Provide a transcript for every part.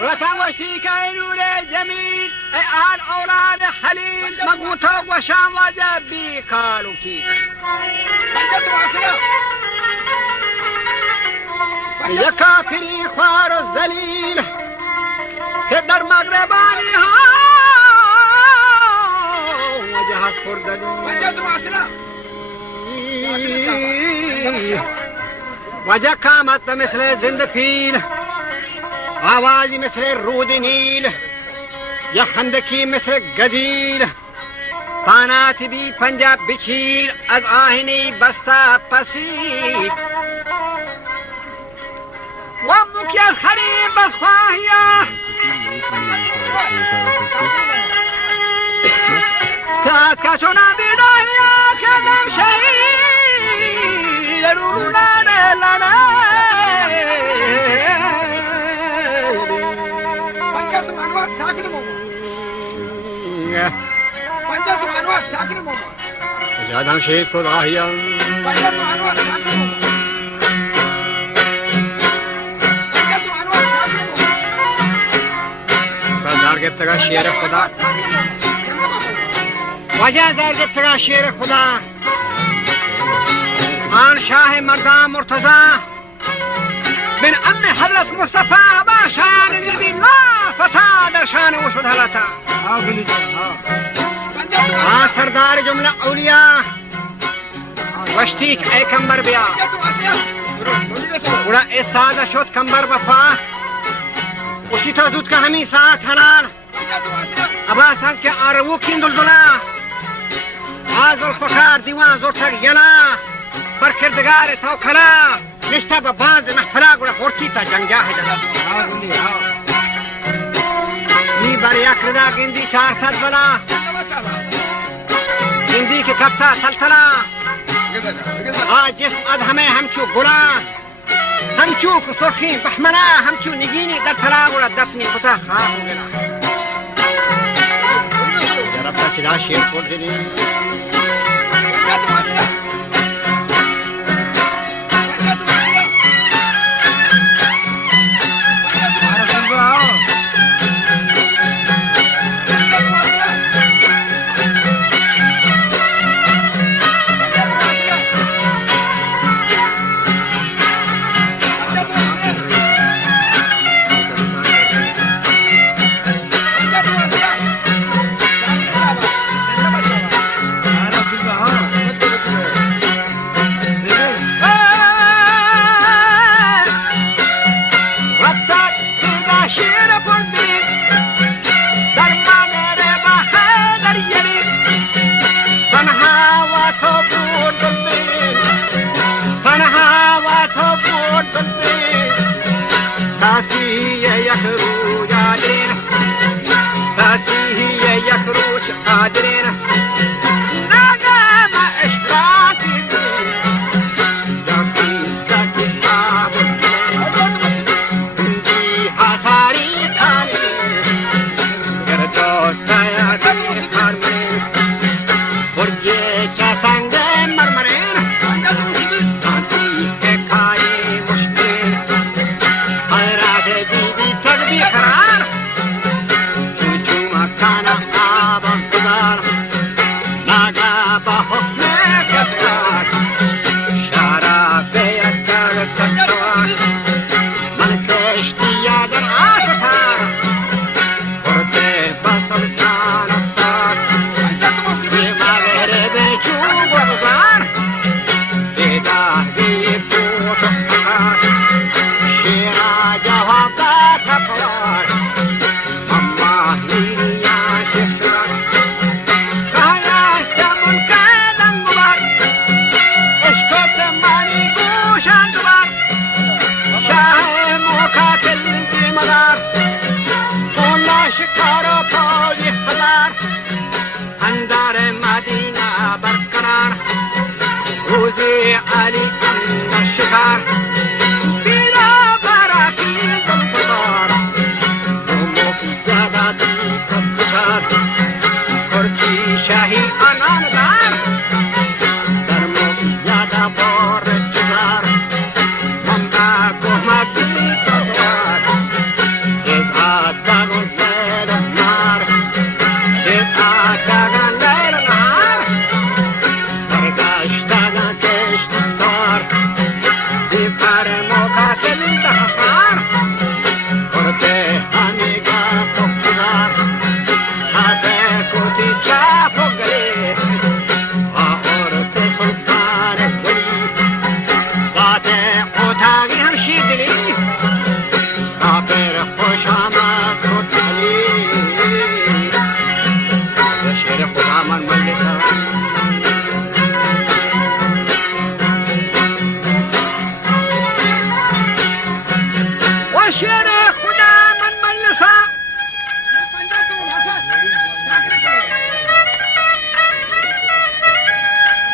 وتوشتي كينور جميل أهل أولاد حليل مقوتك وشام وجبي قالوا كيف يا كافري خوار الذليل كدر مغرباني ها وجهاز خردلي وجه قامت مثل زند فيل آوازی مثل رود نیل یا خندکی مثل گدیل پاناتی بی پنجاب بچیل از آهنی بستا پسیب و مکیل خریب بخواهیا تا کچونا بیداهیا کدم شهید رولو لانه لانه جادم شیخ خدایا بازار گفتگا شیر خدا وجه زر گفتگا شیر خدا آن شاه مردان مرتضی من ام حضرت مصطفی با شان نبی لا فتا در شان و شد حالتا سردار جمله اولیاء وشتیک ای کمبر بیا وڑا استاذ شد کمبر بفا اسی تا زود که همین ساعت حلال ابا سند که آرو کین دلدلا آزل فخار دیوان زورتر یلا برکردگار توکلا نشتا با باز محفلا گوڑا خورتی تا جنگاه نی بر یک ردا گندی 400 بلا گندی که کبتا سلطلا آج جسم اد همه همچو گلا همچو سرخی بحملا همچو نگینی در تلا گوڑا دفنی کتا خواه گلا جربتا صدا شیر خورزنی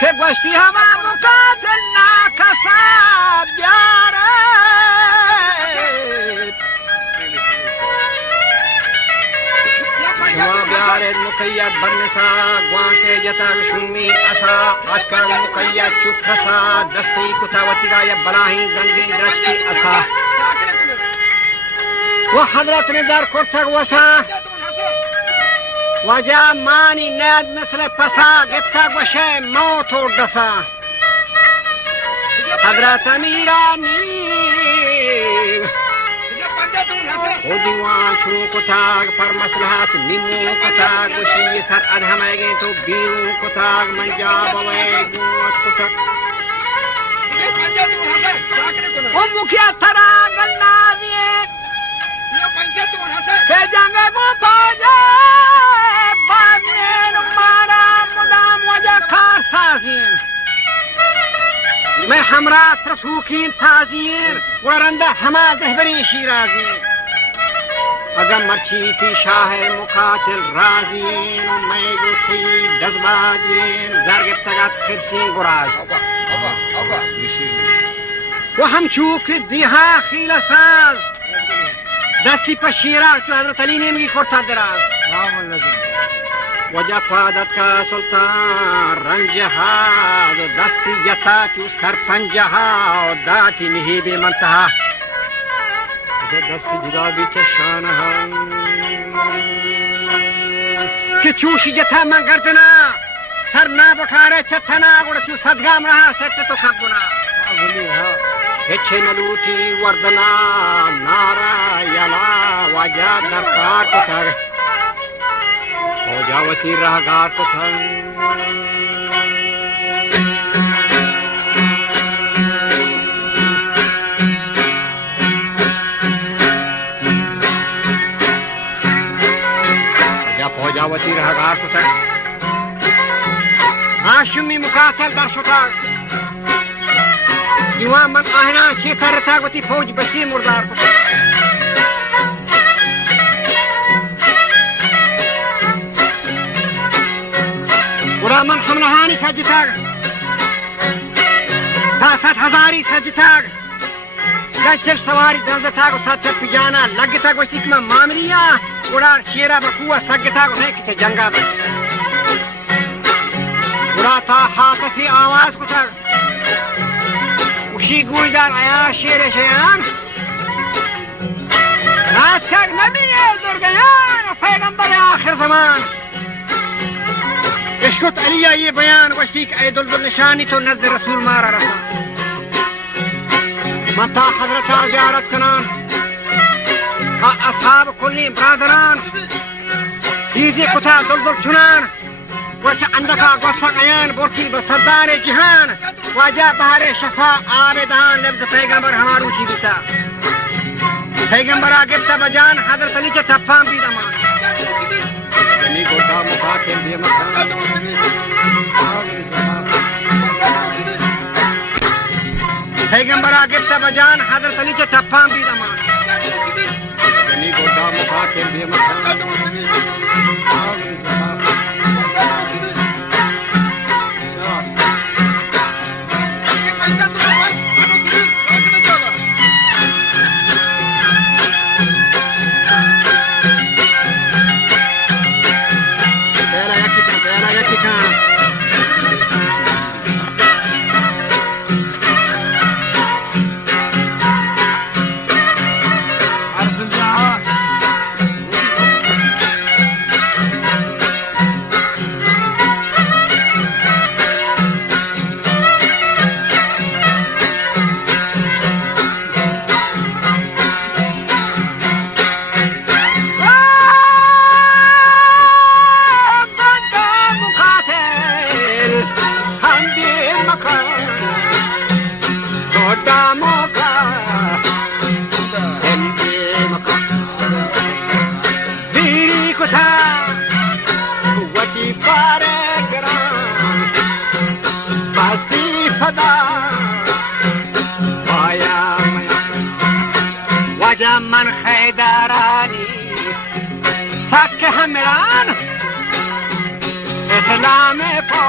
که گوشتی همه مقاتل ناکسا بیارد شما بیارد مقید برنسا گوانک جتا شمی اسا اکر مقید چوب کسا دستی کتاوتی گای بلاہی زنگین درچ کی اسا و حضرت نظر کرتگ وسا وجا مانی ناد مثل پسا گفتگ وشه موت و دسا حضرت امیرانی و دیوان چون کتاگ پر مسلحات نیمو کتاگ وشی سر ادهم آگے تو بیرون کتاگ منجاب وے گوت کتاگ امو کیا ترا گلناویے کہ جنگ کو پاجے بانین مارا مدام وجہ کار سازین میں ہمراہ رسوکین تازین ورندہ ہما دہبری شیرازین اگر مرچی تھی شاہ مقاتل رازین و میں گو تھی دزبازین زرگ تگت خرسین گراز و ہم چوک دیہا خیل ساز دستی پر شیراز چو حضرت علی نیمگی کرتا دراز وجہ فادت کا سلطان رنجہاز دستی جتا چو سرپنجہا و داتی نہیں بے منتہا دست جدا بھی چشانہ کہ چوشی جتا من گردنا سر نہ بکھارے چتنا گوڑا تو صدگام رہا سکتے تو خبنا ہچے ملوٹی وردنا نارا یلا واجہ درکار کو تھا ہو جاوتی رہگار کو تھا جاوتی رہگار کو تک هاشمی مقاتل در شتاق دیوان من آهنا چی ترتاق وتی فوج بسی مردار کو تک ورا من حملهانی سجتاق تا 7,000 سجتاق گچل سواری دنزتاق و ساتر پیجانا لگتاق وشتی کما معاملیہ ورا شیرا بقوة سقطها وهيك جنگا بك ورا تا حاطفي آواز كتر وشي قول دار عيا شير شيان ناتكاك نبي درقيان وفيغمبر آخر زمان اشكت عليا اي بيان وشتيك اي دلدل نشاني تو نزد رسول مارا رسا متى حضرتها زيارت كنان أصحاب كل برادران يزي كتا دلدل چنان وچ عندك قصة عيان بوركي بصدار جهان وجا بهار شفاء آبدان لفظ پیغمبر ہمارو چی بیتا پیغمبر آگبتا بجان حضرت علی چا ٹپان بھی دمان جنی گوڑا مقاتل بھی مکان پیغمبر آگبتا بجان حضرت علی چا ٹپان بھی دمان جنی گوڑا مقاتل بھی مکان من خیدارانی سک همران اسلام پو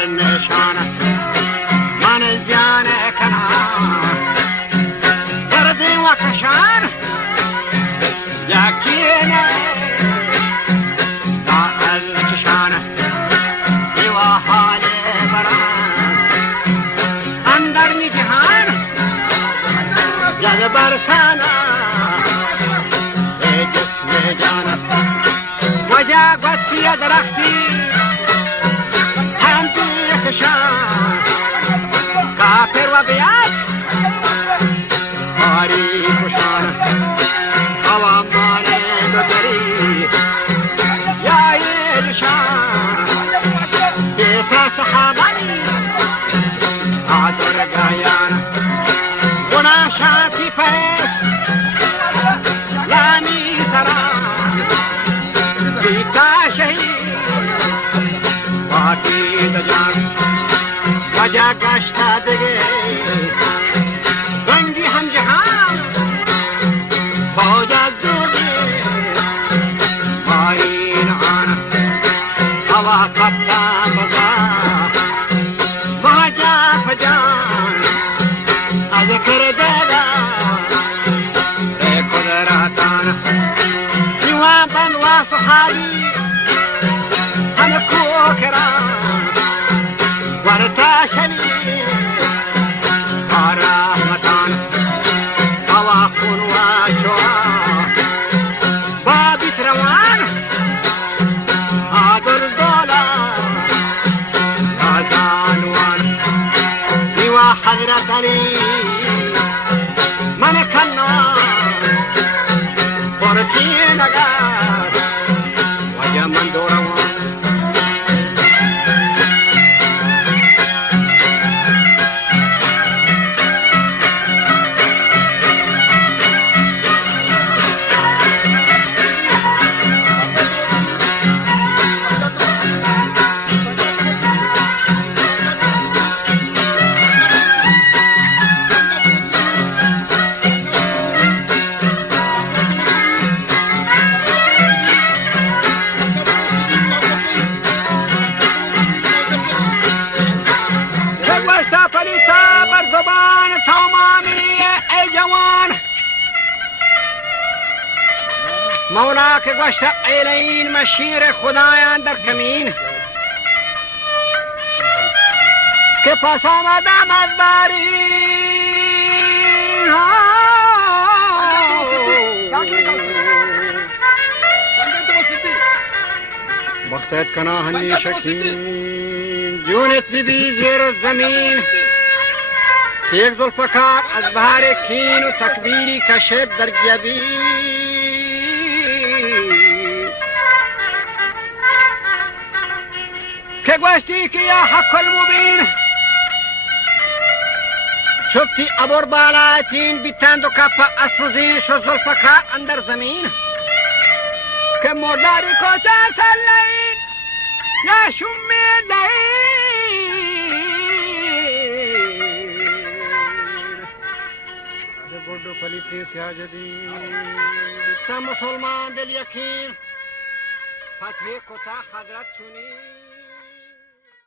در نشانه من زیان کنم دردی و کشان یکی نه تا از کشانه دیوا حال بران اندر می جهان زد برسانه ای جسم جانه وجه گوتی درختی هم بیخشان کافر و بیاد آری کشان هوا مانه دو دری یای جشان سیسا صحابانی آدر گایان گناه شانتی پرس لامی سران بیتا شهید باقی دجان وجه گشتا دگه بندی هم جهان فوج از دوگه آین آن هوا کبتا بزا مهجا فجان از کردگا ری قدراتان دیوان بند و صحابی همه کوکران ورتا شلی رحمتان هوا خون و چوا بابیت روان عادل دولا آزانوان دیوا حضرت علی من کنوان برکی نگاد وجه من دوروان مولا که گوشت ایلین مشیر خدایان در کمین که پس آمدم از باری بختت کناهنی شکین جونت بی زیر زمین یک ذوالفقار از بهار کین و تکبیری کشد در جبین که گوشتی که یا حق المبین شبتی ابر بالاتین بیتند و کپا اسفزی شد ذوالفقار اندر زمین که مرداری کوچر سلین یا شمی دین گردو پلیتی سیاجدین بیتا مسلمان دل یقین فتح کتا حضرت چونی